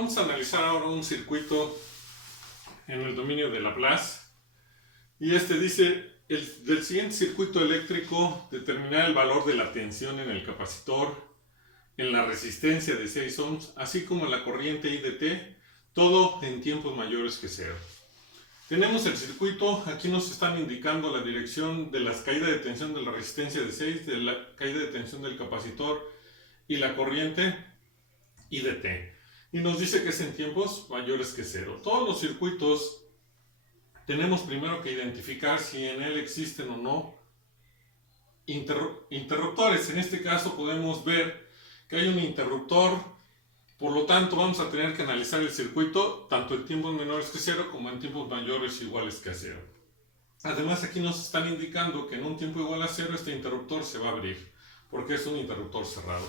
Vamos a analizar ahora un circuito en el dominio de Laplace. Y dice, del siguiente circuito eléctrico, determinar el valor de la tensión en el capacitor, en la resistencia de 6 ohms, así como la corriente I de t, todo en tiempos mayores que 0. Tenemos el circuito, aquí nos están indicando la dirección de las caídas de tensión de la resistencia de 6, de la caída de tensión del capacitor y la corriente I de t. Y nos dice que es en tiempos mayores que 0. Todos los circuitos tenemos primero que identificar si en él existen o no interruptores. En este caso podemos ver que hay un interruptor, por lo tanto vamos a tener que analizar el circuito tanto en tiempos menores que 0 como en tiempos mayores iguales que a 0. Además aquí nos están indicando que en un tiempo igual a 0 este interruptor se va a abrir, porque es un interruptor cerrado.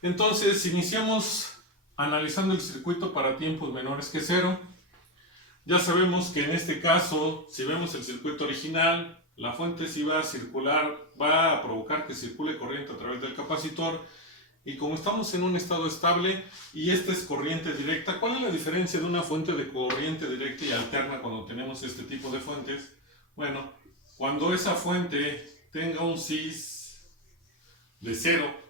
Entonces iniciamos analizando el circuito para tiempos menores que 0. Ya sabemos que en este caso, si vemos el circuito original, la fuente sí va a circular, va a provocar que circule corriente a través del capacitor. Y como estamos en un estado estable y esta es corriente directa, ¿cuál es la diferencia de una fuente de corriente directa y alterna cuando tenemos este tipo de fuentes? Bueno, cuando esa fuente tenga un cis de 0,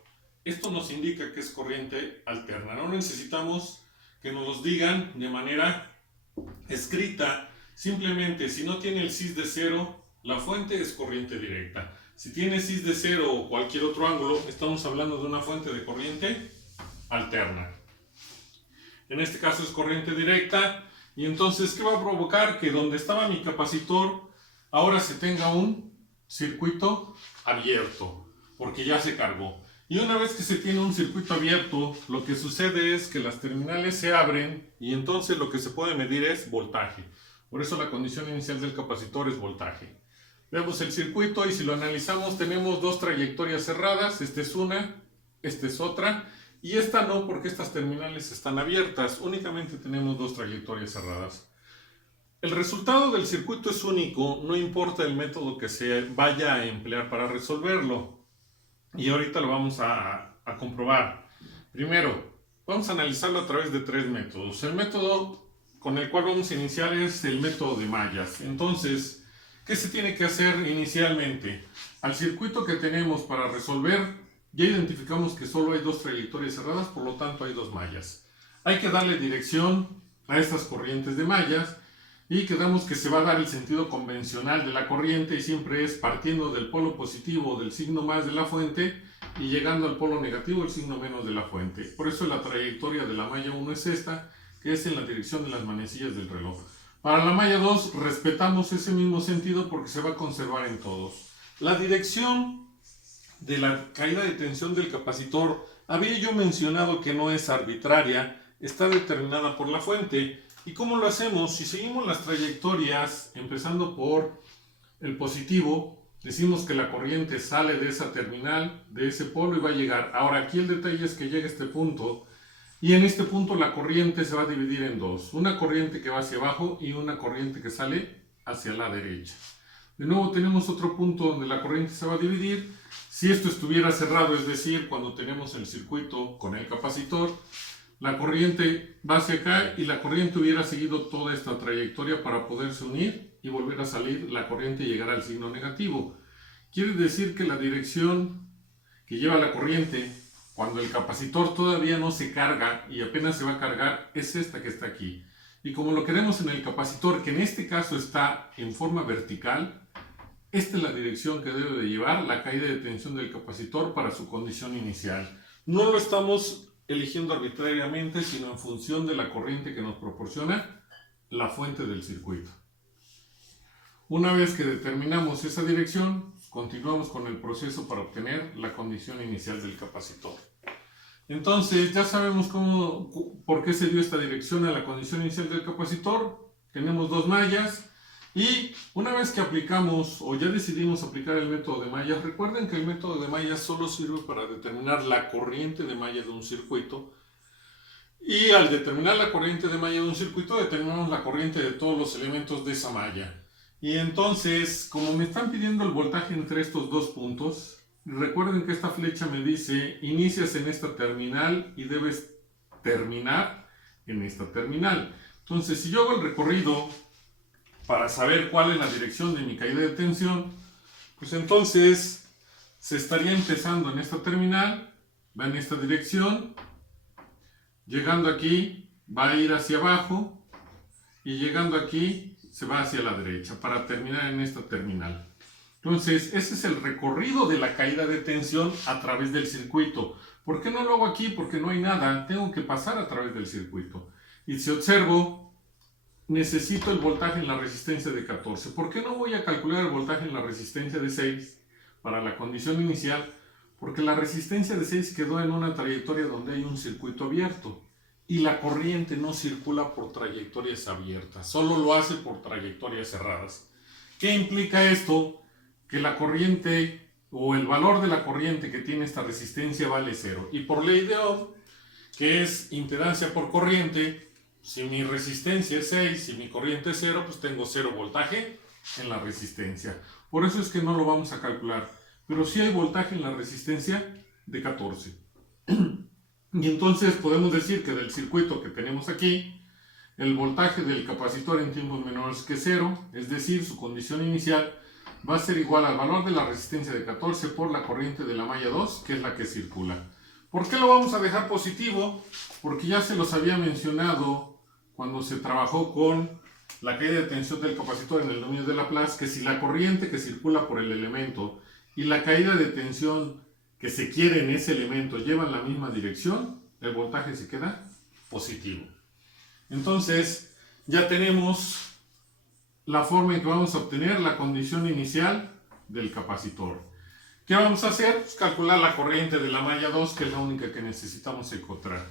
esto nos indica que es corriente alterna. No necesitamos que nos los digan de manera escrita. Simplemente, si no tiene el cis de 0, la fuente es corriente directa. Si tiene cis de 0 o cualquier otro ángulo, estamos hablando de una fuente de corriente alterna. En este caso es corriente directa. Y entonces, ¿qué va a provocar? Que donde estaba mi capacitor, ahora se tenga un circuito abierto, porque ya se cargó. Y una vez que se tiene un circuito abierto, lo que sucede es que las terminales se abren y entonces lo que se puede medir es voltaje. Por eso la condición inicial del capacitor es voltaje. Vemos el circuito y si lo analizamos tenemos dos trayectorias cerradas. Esta es una, esta es otra y esta no, porque estas terminales están abiertas. Únicamente tenemos dos trayectorias cerradas. El resultado del circuito es único, no importa el método que se vaya a emplear para resolverlo. Y ahorita lo vamos a comprobar. Primero, vamos a analizarlo a través de tres métodos. El método con el cual vamos a iniciar es el método de mallas. Entonces, ¿qué se tiene que hacer inicialmente? Al circuito que tenemos para resolver, ya identificamos que solo hay dos trayectorias cerradas, por lo tanto hay dos mallas. Hay que darle dirección a estas corrientes de mallas y quedamos que se va a dar el sentido convencional de la corriente y siempre es partiendo del polo positivo del signo más de la fuente y llegando al polo negativo del signo menos de la fuente. Por eso la trayectoria de la malla 1 es esta, que es en la dirección de las manecillas del reloj. Para la malla 2 respetamos ese mismo sentido porque se va a conservar en todos. La dirección de la caída de tensión del capacitor, había yo mencionado que no es arbitraria, está determinada por la fuente. ¿Y cómo lo hacemos? Si seguimos las trayectorias, empezando por el positivo, decimos que la corriente sale de esa terminal, de ese polo y va a llegar. Ahora aquí el detalle es que llega a este punto y en este punto la corriente se va a dividir en dos. Una corriente que va hacia abajo y una corriente que sale hacia la derecha. De nuevo tenemos otro punto donde la corriente se va a dividir. Si esto estuviera cerrado, es decir, cuando tenemos el circuito con el capacitor, la corriente va hacia acá y la corriente hubiera seguido toda esta trayectoria para poderse unir y volver a salir la corriente y llegar al signo negativo. Quiere decir que la dirección que lleva la corriente cuando el capacitor todavía no se carga y apenas se va a cargar es esta que está aquí. Y como lo queremos en el capacitor, que en este caso está en forma vertical, esta es la dirección que debe de llevar la caída de tensión del capacitor para su condición inicial. No lo estamos eligiendo arbitrariamente, sino en función de la corriente que nos proporciona la fuente del circuito. Una vez que determinamos esa dirección, continuamos con el proceso para obtener la condición inicial del capacitor. Entonces, ya sabemos por qué se dio esta dirección a la condición inicial del capacitor. Tenemos dos mallas. Y una vez que aplicamos o ya decidimos aplicar el método de mallas, recuerden que el método de mallas solo sirve para determinar la corriente de malla de un circuito. Y al determinar la corriente de malla de un circuito, determinamos la corriente de todos los elementos de esa malla. Y entonces, como me están pidiendo el voltaje entre estos dos puntos, recuerden que esta flecha me dice, inicias en esta terminal y debes terminar en esta terminal. Entonces, si yo hago el recorrido para saber cuál es la dirección de mi caída de tensión, pues entonces se estaría empezando en esta terminal, va en esta dirección, llegando aquí va a ir hacia abajo y llegando aquí se va hacia la derecha para terminar en esta terminal. Entonces, ese es el recorrido de la caída de tensión a través del circuito. ¿Por qué no lo hago aquí? Porque no hay nada, tengo que pasar a través del circuito. Y si observo, necesito el voltaje en la resistencia de 14. ¿Por qué no voy a calcular el voltaje en la resistencia de 6 para la condición inicial? Porque la resistencia de 6 quedó en una trayectoria donde hay un circuito abierto. Y la corriente no circula por trayectorias abiertas, solo lo hace por trayectorias cerradas. ¿Qué implica esto? Que la corriente o el valor de la corriente que tiene esta resistencia vale 0. Y por ley de Ohm, que es impedancia por corriente, si mi resistencia es 6, si mi corriente es 0, pues tengo 0 voltaje en la resistencia. Por eso es que no lo vamos a calcular. Pero sí hay voltaje en la resistencia de 14. Y entonces podemos decir que del circuito que tenemos aquí, el voltaje del capacitor en tiempos menores que 0, es decir, su condición inicial, va a ser igual al valor de la resistencia de 14 por la corriente de la malla 2, que es la que circula. ¿Por qué lo vamos a dejar positivo? Porque ya se los había mencionado cuando se trabajó con la caída de tensión del capacitor en el dominio de Laplace, que si la corriente que circula por el elemento y la caída de tensión que se quiere en ese elemento llevan la misma dirección, el voltaje se queda positivo. Entonces, ya tenemos la forma en que vamos a obtener la condición inicial del capacitor. ¿Qué vamos a hacer? Pues calcular la corriente de la malla 2, que es la única que necesitamos encontrar.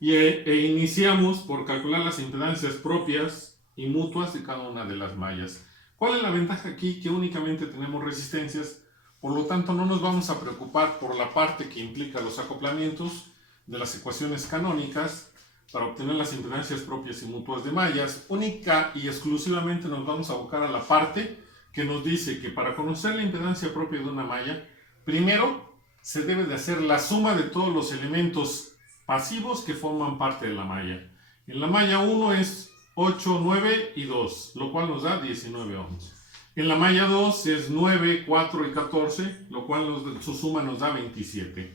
E iniciamos por calcular las impedancias propias y mutuas de cada una de las mallas. ¿Cuál es la ventaja aquí? Que únicamente tenemos resistencias. Por lo tanto, no nos vamos a preocupar por la parte que implica los acoplamientos de las ecuaciones canónicas para obtener las impedancias propias y mutuas de mallas. Única y exclusivamente nos vamos a abocar a la parte que nos dice que para conocer la impedancia propia de una malla, primero se debe de hacer la suma de todos los elementos pasivos que forman parte de la malla. En la malla 1 es 8, 9 y 2, lo cual nos da 19 ohms. En la malla 2 es 9, 4 y 14, lo cual su suma nos da 27.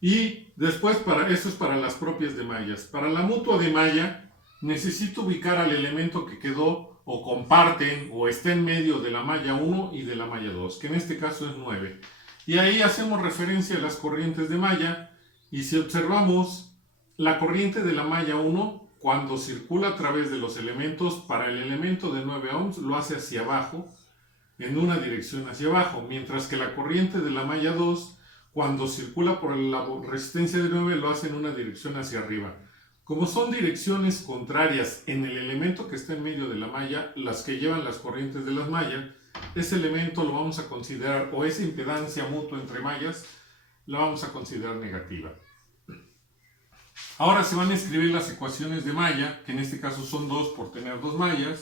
Y después, eso es para las propias de mallas. Para la mutua de malla, necesito ubicar al elemento que quedó o comparten o está en medio de la malla 1 y de la malla 2, que en este caso es 9. Y ahí hacemos referencia a las corrientes de malla. Y si observamos, la corriente de la malla 1, cuando circula a través de los elementos, para el elemento de 9 ohms lo hace hacia abajo, en una dirección hacia abajo, mientras que la corriente de la malla 2, cuando circula por la resistencia de 9, lo hace en una dirección hacia arriba. Como son direcciones contrarias en el elemento que está en medio de la malla, las que llevan las corrientes de las mallas, ese elemento lo vamos a considerar, o esa impedancia mutua entre mallas, la vamos a considerar negativa. Ahora se van a escribir las ecuaciones de malla, que en este caso son 2 por tener 2 mallas.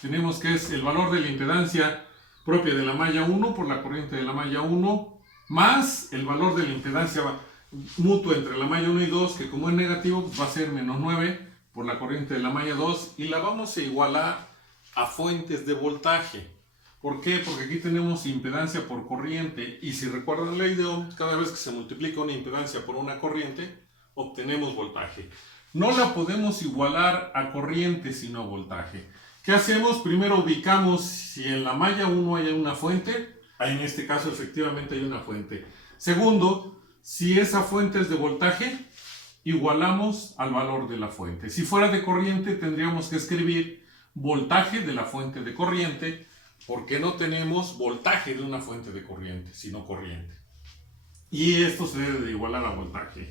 Tenemos que es el valor de la impedancia propia de la malla 1 por la corriente de la malla 1, más el valor de la impedancia mutua entre la malla 1 y 2, que como es negativo, pues va a ser menos 9 por la corriente de la malla 2, y la vamos a igualar a fuentes de voltaje. ¿Por qué? Porque aquí tenemos impedancia por corriente, y si recuerdan la ley de Ohm, cada vez que se multiplica una impedancia por una corriente, obtenemos voltaje. No la podemos igualar a corriente sino a voltaje. ¿Qué hacemos? Primero ubicamos si en la malla 1 hay una fuente. En este caso efectivamente hay una fuente. Segundo, si esa fuente es de voltaje, igualamos al valor de la fuente. Si fuera de corriente tendríamos que escribir voltaje de la fuente de corriente, porque no tenemos voltaje de una fuente de corriente, sino corriente. Y esto se debe de igualar a voltaje.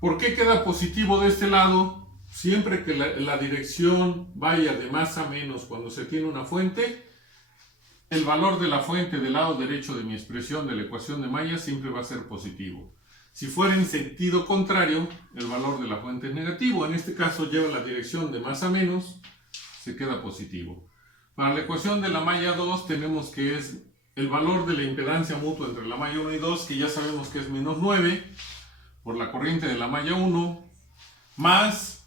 ¿Por qué queda positivo de este lado? Siempre que la dirección vaya de más a menos cuando se tiene una fuente, el valor de la fuente del lado derecho de mi expresión de la ecuación de malla siempre va a ser positivo. Si fuera en sentido contrario, el valor de la fuente es negativo. En este caso lleva la dirección de más a menos, se queda positivo. Para la ecuación de la malla 2 tenemos que es el valor de la impedancia mutua entre la malla 1 y 2, que ya sabemos que es menos 9, por la corriente de la malla 1, más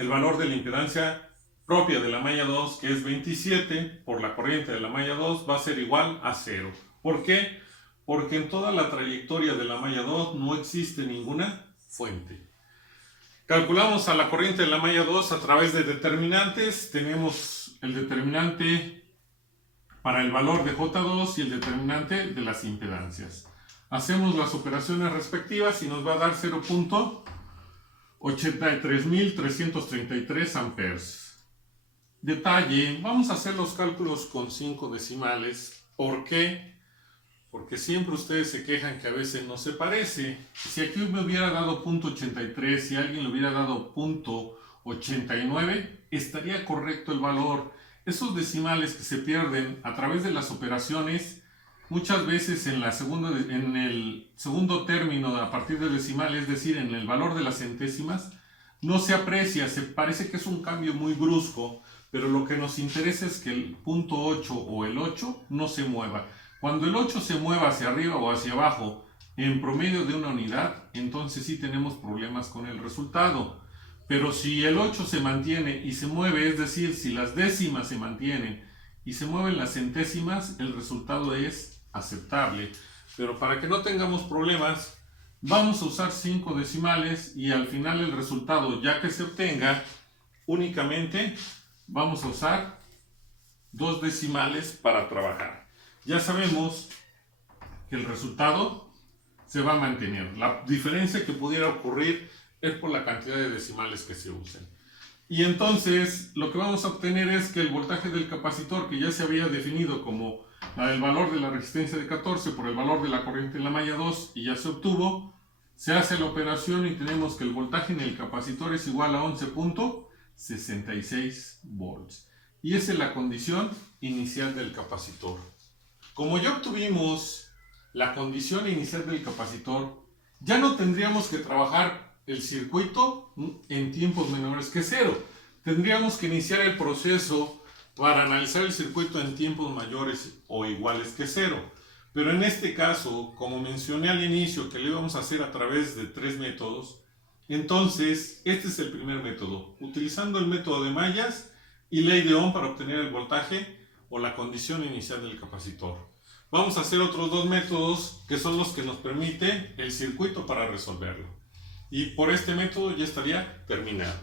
el valor de la impedancia propia de la malla 2, que es 27, por la corriente de la malla 2, va a ser igual a 0. ¿Por qué? Porque en toda la trayectoria de la malla 2 no existe ninguna fuente. Calculamos a la corriente de la malla 2 a través de determinantes. Tenemos el determinante para el valor de J2 y el determinante de las impedancias. Hacemos las operaciones respectivas y nos va a dar 0.83333 amperes. Detalle, vamos a hacer los cálculos con 5 decimales. ¿Por qué? Porque siempre ustedes se quejan que a veces no se parece. Si aquí me hubiera dado .83 y alguien le hubiera dado .89, estaría correcto el valor. Esos decimales que se pierden a través de las operaciones, muchas veces en el segundo término a partir del decimal, es decir, en el valor de las centésimas, no se aprecia, se parece que es un cambio muy brusco, pero lo que nos interesa es que el .8 o el 8 no se mueva. Cuando el 8 se mueva hacia arriba o hacia abajo en promedio de una unidad, entonces sí tenemos problemas con el resultado. Pero si el 8 se mantiene y se mueve, es decir, si las décimas se mantienen y se mueven las centésimas, el resultado es aceptable. Pero para que no tengamos problemas, vamos a usar 5 decimales y al final el resultado, ya que se obtenga, únicamente vamos a usar 2 decimales para trabajar. Ya sabemos que el resultado se va a mantener. La diferencia que pudiera ocurrir es por la cantidad de decimales que se usen. Y entonces lo que vamos a obtener es que el voltaje del capacitor, que ya se había definido como el valor de la resistencia de 14 por el valor de la corriente en la malla 2 y ya se obtuvo, se hace la operación y tenemos que el voltaje en el capacitor es igual a 11.66 volts. Y esa es la condición inicial del capacitor. Como ya obtuvimos la condición inicial del capacitor, ya no tendríamos que trabajar el circuito en tiempos menores que 0. Tendríamos que iniciar el proceso para analizar el circuito en tiempos mayores o iguales que 0. Pero en este caso, como mencioné al inicio que lo íbamos a hacer a través de 3 métodos, entonces este es el primer método, utilizando el método de mallas y ley de Ohm para obtener el voltaje o la condición inicial del capacitor. Vamos a hacer otros 2 métodos que son los que nos permite el circuito para resolverlo. Y por este método ya estaría terminado.